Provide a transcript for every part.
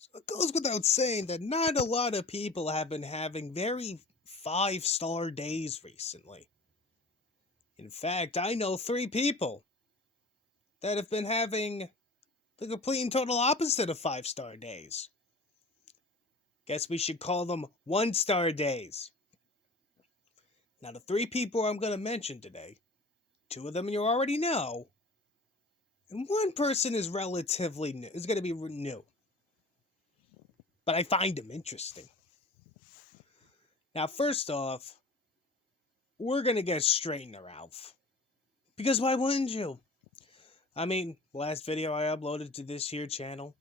So it goes without saying that not a lot of people have been having very five-star days recently. In fact, I know three people that have been having the complete and total opposite of five-star days. Guess we should call them one-star days. Now, the three people I'm going to mention today, two of them you already know, and one person is relatively new, is going to be new. But I find him interesting. Now, first off, we're going to get straight into Ralph. Because why wouldn't you? I mean, last video I uploaded to this here channel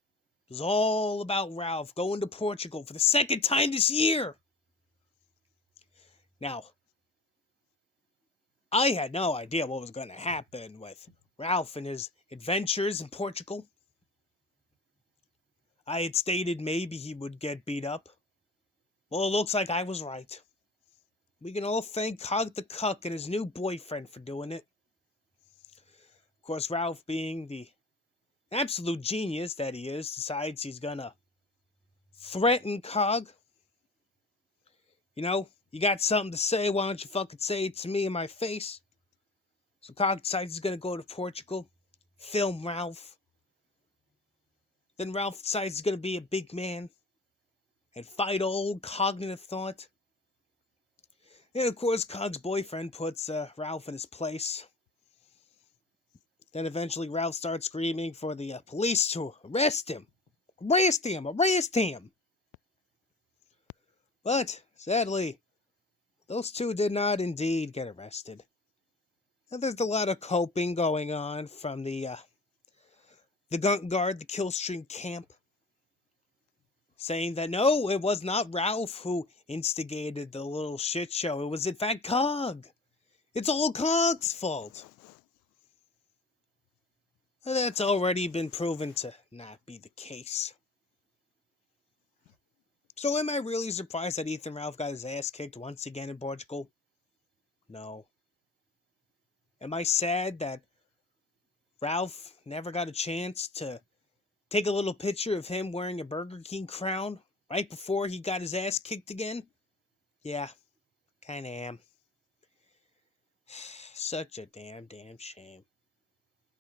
was all about Ralph going to Portugal for the second time this year. Now, I had no idea what was going to happen with Ralph and his adventures in Portugal. I had stated maybe he would get beat up. Well, it looks like I was right. We can all thank Cog the Cuck and his new boyfriend for doing it. Of course, Ralph, being the absolute genius that he is, decides he's gonna threaten Cog. You know, you got something to say, why don't you fucking say it to me in my face? So Cog decides he's gonna go to Portugal, film Ralph. Then Ralph decides he's gonna be a big man and fight old cognitive thought. And of course, Cog's boyfriend puts Ralph in his place. Then eventually Ralph starts screaming for the police to arrest him. Arrest him! Arrest him! But, sadly, those two did not indeed get arrested. And there's a lot of coping going on from the Gunk Guard, the Killstream camp, saying that no, it was not Ralph who instigated the little shit show. It was in fact Cog. It's all Cog's fault. And that's already been proven to not be the case. So am I really surprised that Ethan Ralph got his ass kicked once again in Portugal? No. Am I sad that Ralph never got a chance to take a little picture of him wearing a Burger King crown right before he got his ass kicked again? Yeah, kinda am. Such a damn shame.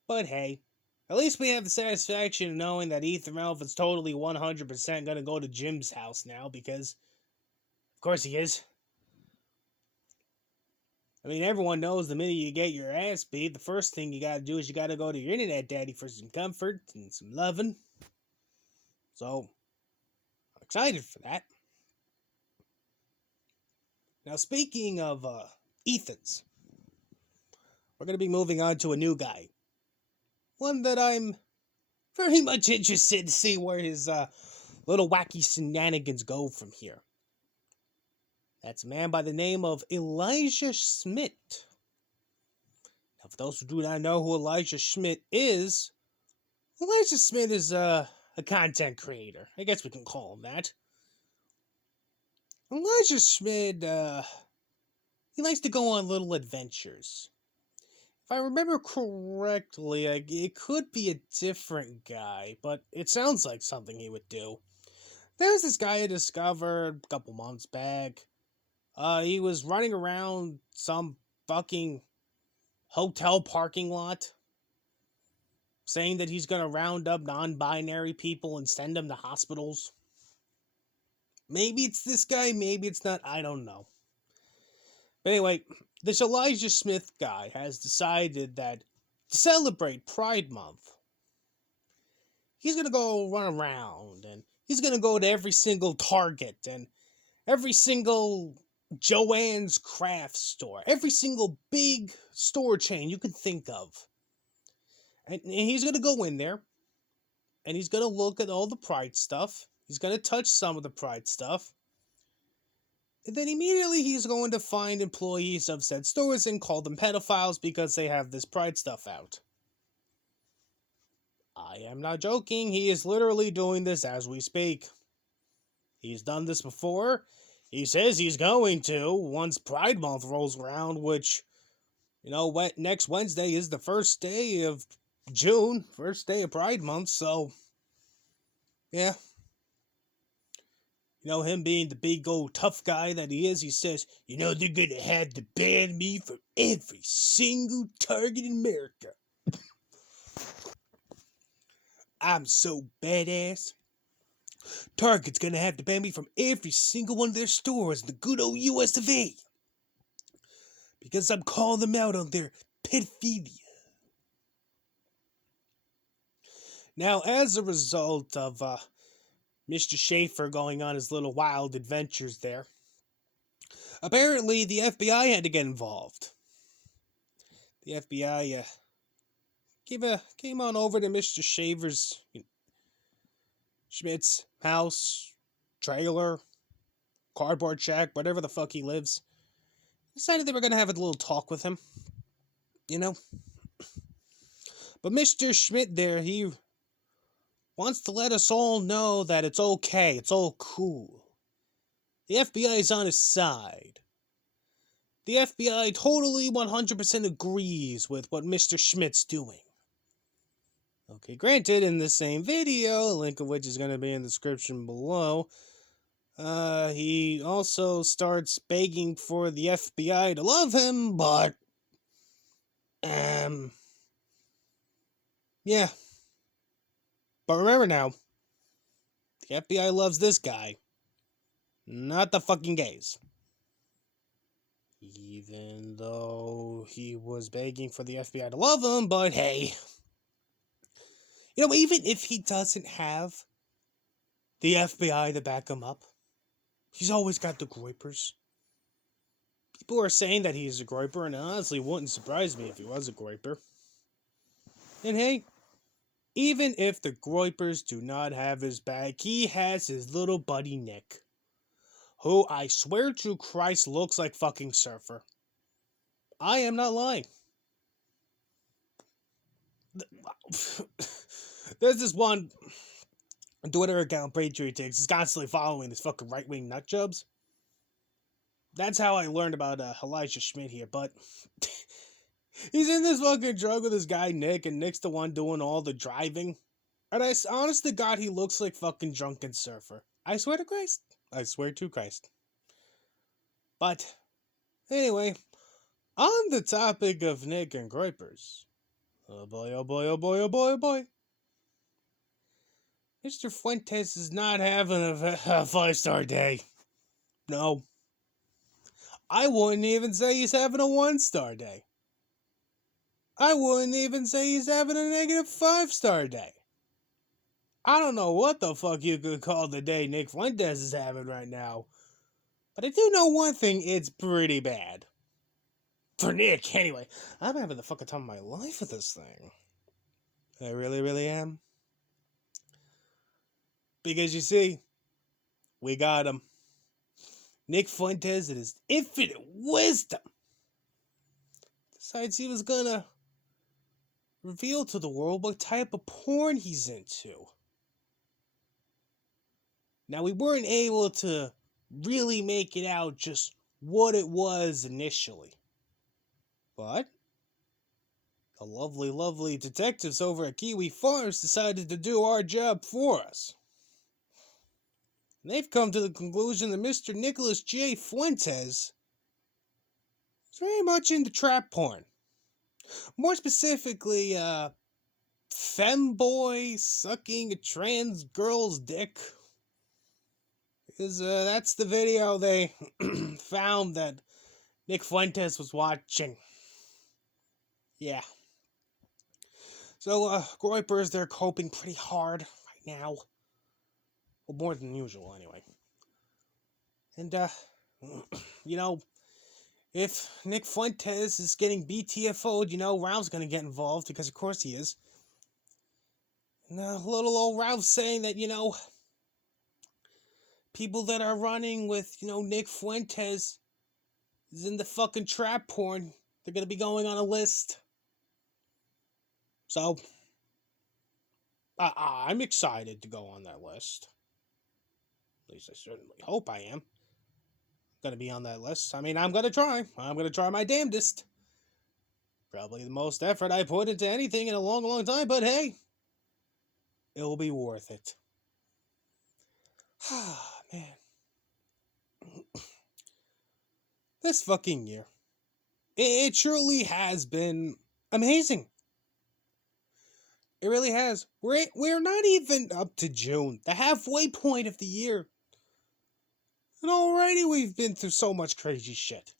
But hey, at least we have the satisfaction of knowing that Ethan Ralph is totally 100% gonna go to Jim's house now, because of course he is. I mean, everyone knows the minute you get your ass beat, the first thing you gotta do is you gotta go to your internet daddy for some comfort and some loving. So, I'm excited for that. Now, speaking of Ethans, we're gonna be moving on to a new guy. One that I'm very much interested to see where his little wacky shenanigans go from here. That's a man by the name of Elijah Schmidt. Now, for those who do not know who Elijah Schmidt is, Elijah Schmidt is a content creator. I guess we can call him that. Elijah Schmidt, he likes to go on little adventures. If I remember correctly, it could be a different guy, but it sounds like something he would do. There's this guy I discovered a couple months back. He was running around some fucking hotel parking lot saying that he's gonna round up non-binary people and send them to hospitals. Maybe it's this guy, maybe it's not, I don't know. But anyway, this Elijah Smith guy has decided that to celebrate Pride Month, he's gonna go run around and he's gonna go to every single Target and every single Joann's craft store, every single big store chain you can think of. And he's going to go in there and he's going to look at all the Pride stuff. He's going to touch some of the Pride stuff. And then immediately he's going to find employees of said stores and call them pedophiles because they have this Pride stuff out. I am not joking. He is literally doing this as we speak. He's done this before. He says he's going to once Pride Month rolls around, which, you know, next Wednesday is the first day of June, first day of Pride Month, so, yeah. You know, him being the big old tough guy that he is, he says, you know, they're gonna have to ban me from every single Target in America. I'm so badass. Target's gonna have to ban me from every single one of their stores in the good old US of A. Because I'm calling them out on their pedophilia. Now, as a result of Mr. Schaefer going on his little wild adventures there, apparently the FBI had to get involved. The FBI came on over to Mr. Schmidt's house, trailer, cardboard shack, whatever the fuck he lives. Decided they were going to have a little talk with him. You know? But Mr. Schmidt there, he wants to let us all know that it's okay, it's all cool. The FBI is on his side. The FBI totally 100% agrees with what Mr. Schmidt's doing. Okay, granted, in the same video, a link of which is going to be in the description below, he also starts begging for the FBI to love him, but, yeah. But remember now, the FBI loves this guy, not the fucking gays. Even though he was begging for the FBI to love him, but hey. You know, even if he doesn't have the FBI to back him up, he's always got the groypers. People are saying that he's a groyper, and it honestly wouldn't surprise me if he was a groyper. And hey, even if the groypers do not have his back, he has his little buddy Nick, who I swear to Christ looks like fucking Surfer. I am not lying. There's this one Twitter account, Patriot is constantly following this fucking right-wing nutjobs. That's how I learned about Elijah Schmidt here, but he's in this fucking truck with this guy Nick, and Nick's the one doing all the driving. And honest to God, he looks like fucking Drunken Surfer. I swear to Christ. I swear to Christ. But, anyway, on the topic of Nick and groypers. Oh boy, oh boy, oh boy, oh boy, oh boy. Mr. Fuentes is not having a 5-star day. No. I wouldn't even say he's having a 1-star day. I wouldn't even say he's having a negative 5-star day. I don't know what the fuck you could call the day Nick Fuentes is having right now. But I do know one thing, it's pretty bad. For Nick, anyway. I'm having the fucking time of my life with this thing. I really, really am. Because you see, we got him. Nick Fuentes, in his infinite wisdom, decides he was gonna reveal to the world what type of porn he's into. Now, we weren't able to really make it out just what it was initially. But the lovely, lovely detectives over at Kiwi Farms decided to do our job for us. And they've come to the conclusion that Mr. Nicholas J. Fuentes is very much into trap porn. More specifically, femboy sucking a trans girl's dick. Because that's the video they found that Nick Fuentes was watching. Yeah. So, groypers, they're coping pretty hard right now. Well, more than usual, anyway. And, you know, if Nick Fuentes is getting BTFO'd, you know, Ralph's gonna get involved, because of course he is. And little old Ralph saying that, you know, people that are running with, you know, Nick Fuentes is in the fucking trap porn, they're gonna be going on a list. So, I'm excited to go on that list. At least I certainly hope I am. Gonna be on that list. I mean, I'm gonna try. I'm gonna try my damnedest. Probably the most effort I put into anything in a long, long time, but hey, it will be worth it. Ah, man. This fucking year, it truly has been amazing. It really has. We're not even up to June, the halfway point of the year. And already we've been through so much crazy shit.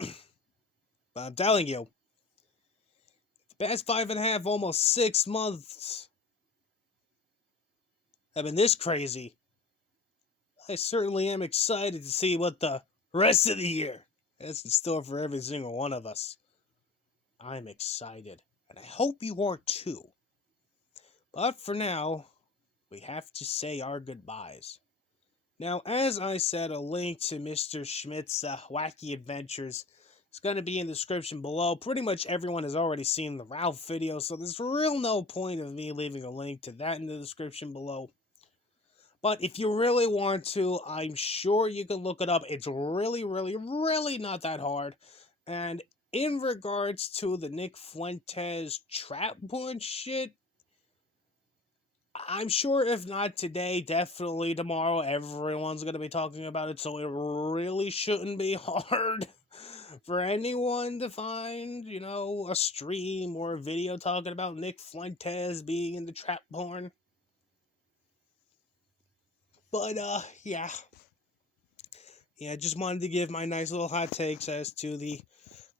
But I'm telling you, the past 5.5, almost 6 months have been this crazy. I certainly am excited to see what the rest of the year has in store for every single one of us. I'm excited, and I hope you are too. But for now, we have to say our goodbyes. Now, as I said, a link to Mr. Schmidt's wacky adventures is going to be in the description below. Pretty much everyone has already seen the Ralph video, so there's real no point of me leaving a link to that in the description below. But if you really want to, I'm sure you can look it up. It's really, really, really not that hard. And in regards to the Nick Fuentes trap porn shit, I'm sure if not today, definitely tomorrow, everyone's going to be talking about it, so it really shouldn't be hard for anyone to find, a stream or a video talking about Nick Fuentes being in the trap porn. But, yeah. Yeah, just wanted to give my nice little hot takes as to the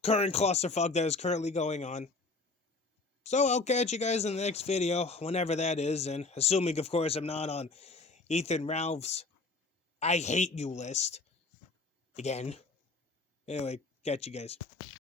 current clusterfuck that is currently going on. So I'll catch you guys in the next video, whenever that is, and assuming, of course, I'm not on Ethan Ralph's I hate you list again. Anyway, catch you guys.